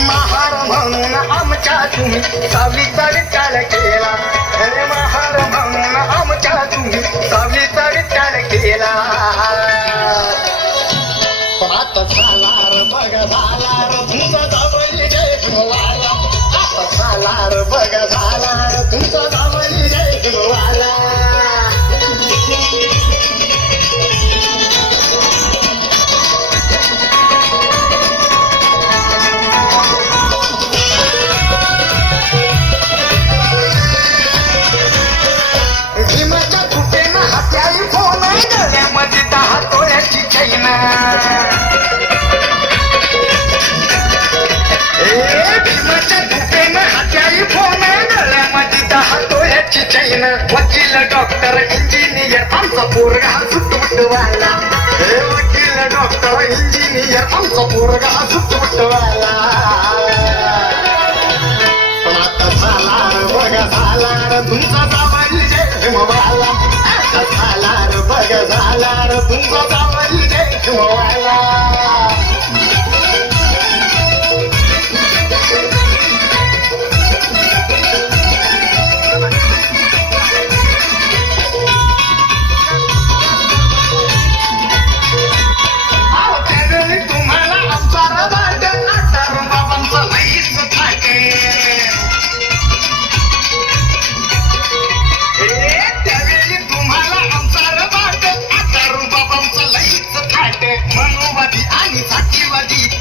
महार म्हणून आमच्या तुम्ही सावीचा विचार केला तोळ्याची वकील डॉक्टर इंजिनियर आमचा पोरगा सुटवटवाला ए वकील डॉक्टर इंजिनियर आमचा पोरगा सुटवटवाला पण आता झाला बघा झाला तुमचा जावाई जय हिमवाला आता झाला बघा झाला तुमचा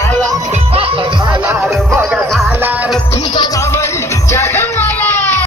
Alam